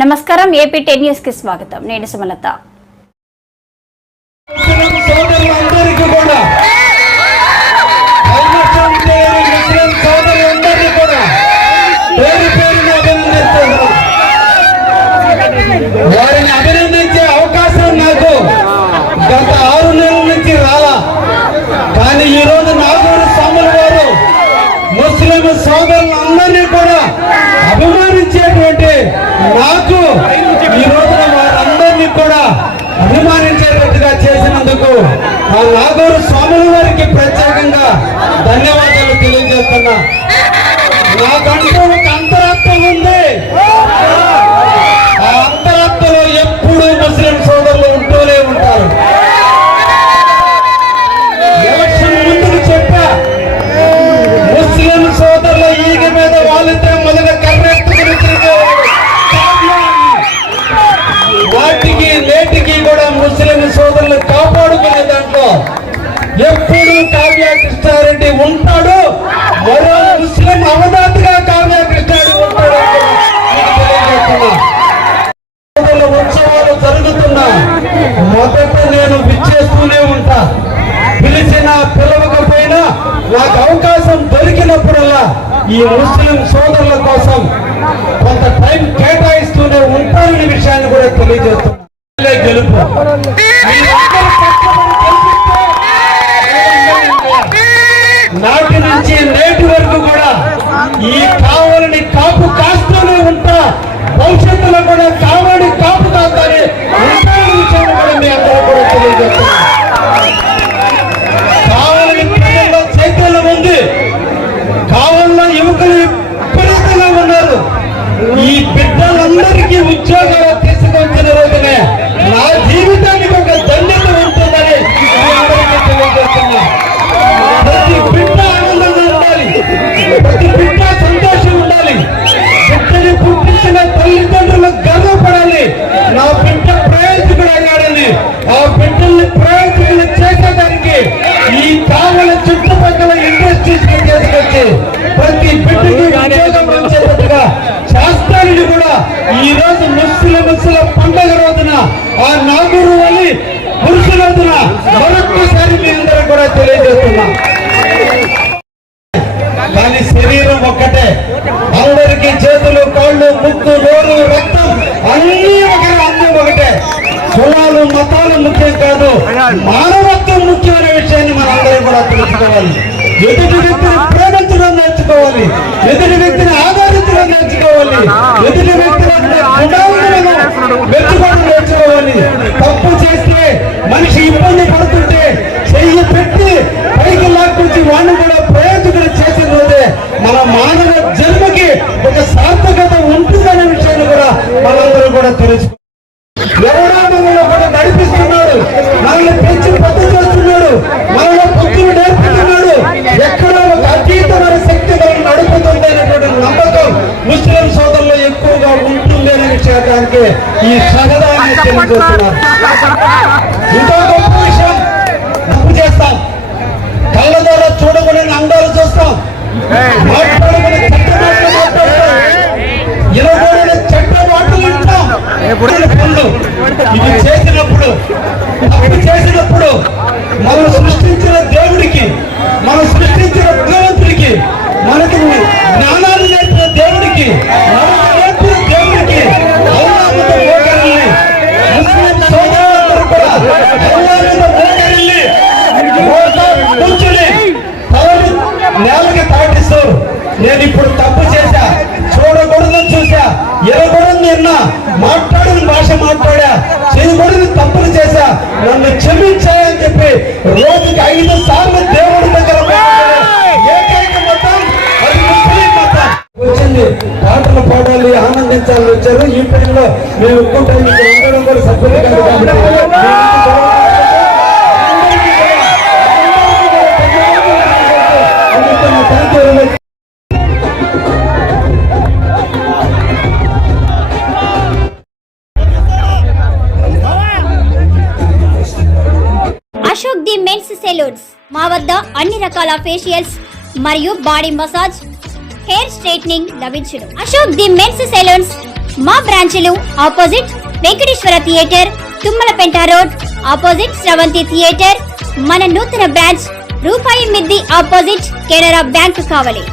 నమస్కారం AP ten న్యూస్కి స్వాగతం. నేను సుమలత. కూడా ముస్లిం సోదరులందరినీ కూడా అభిమానించేటువంటి నాకు ఈ రోజున వారందరినీ కూడా అభిమానించేటట్టుగా చేసినందుకు ఆ నాగూరు స్వాముల వారికి ప్రత్యేకంగా ధన్యవాదాలు తెలియజేస్తున్నా. నాకంటూ ఒక అంతరాత్మ ఉంటాడు. మరో ముస్లిం అవదాతిగా కావ్య కృష్ణాడు ఉంటాడు. ఉత్సవాలు జరుగుతున్నా. మొదట నేను విచ్చేస్తూనే ఉంటా. పిలిచిన పిలవకపోయినా నాకు అవకాశం దొరికినప్పుడల్లా ఈ ముస్లిం సోదరుల కోసం కొంత టైం కేటాయిస్తూనే ఉంటారనే విషయాన్ని కూడా తెలియజేస్తాను కావల చుట్టుపక్కల ఇండస్ట్రీస్ తీసుకొచ్చి ప్రతి బిడ్డకి ఉద్యోగం వచ్చేటట్టుగా శాస్త్రాన్ని కూడా ఈ రోజు ముస్లిం ముస్లిం పండగ రోజున ఆ నాగూరు వల్లి పురుషుల రోజున మరొక్కసారి మీ అందరూ కూడా తెలియజేస్తున్నా. తెలుసుకోవాలి. ఎదుటి వ్యక్తిని ప్రేమించడం నేర్చుకోవాలి ఎదుటి వ్యక్తిని ఆదరించడం నేర్చుకోవాలి ఎదుటి వ్యక్తిని మెచ్చుకోవడం నేర్చుకోవాలి తప్పు చేస్తే మనిషి ఇబ్బంది పడుతుంటే చెయ్యి పెట్టి పైకి లాక్కొచ్చి వాడిని కూడా ప్రయోజకులు చేసిన రోజే మన మానవ జన్మకి ఒక సార్థకత ఉంటుందనే విషయాన్ని కూడా మనందరూ కూడా తెలుసు ఎవరో కూడా నడిపిస్తున్నారు? మనల్ని పెంచి పెద్ద చేస్తున్నాడు మనలో సగదాన్ని ఇంకో గొప్ప విషయం తప్పు చేస్తాం కళ్ళ ద్వారా చూడకూడని అంగాలు చూస్తాం మాట్లాడకూడని మాటలు మాట్లాడతాం మాటలు వింటాం పనులు చేసినప్పుడు తప్పు చేసినప్పుడు మనం మాట్లాడని భాష మాట్లాడా? చేయకూడని తప్పులు చేశా? నన్ను క్షమించాయని చెప్పి రోజుకి ఐదు సార్లు దేవుడి దగ్గర ఏకైక మతం అది ముస్లిం మతం. వచ్చింది పాటలు పాడాలి ఆనందించాలని వచ్చారు. ఈ టైంలో మేము ఎక్కువ టైం ఇక్కడ ఉండడం కూడా మా వద్ద అన్ని రకాల ఫేషియల్స్ మరియు బాడీ మసాజ్ హెయిర్ స్ట్రైట్నింగ్ లభించును. అశోక్ ది మెన్స్ సెలూన్స్ మా బ్రాంచ్లు opposite Venkateswara theatre Tummalapenta road opposite Sravanthi theatre. మన నూతన బ్రాంచ్ రూపాయి మిద్ది ఆపోజిట్ కెనరా బ్యాంక్ కావలి.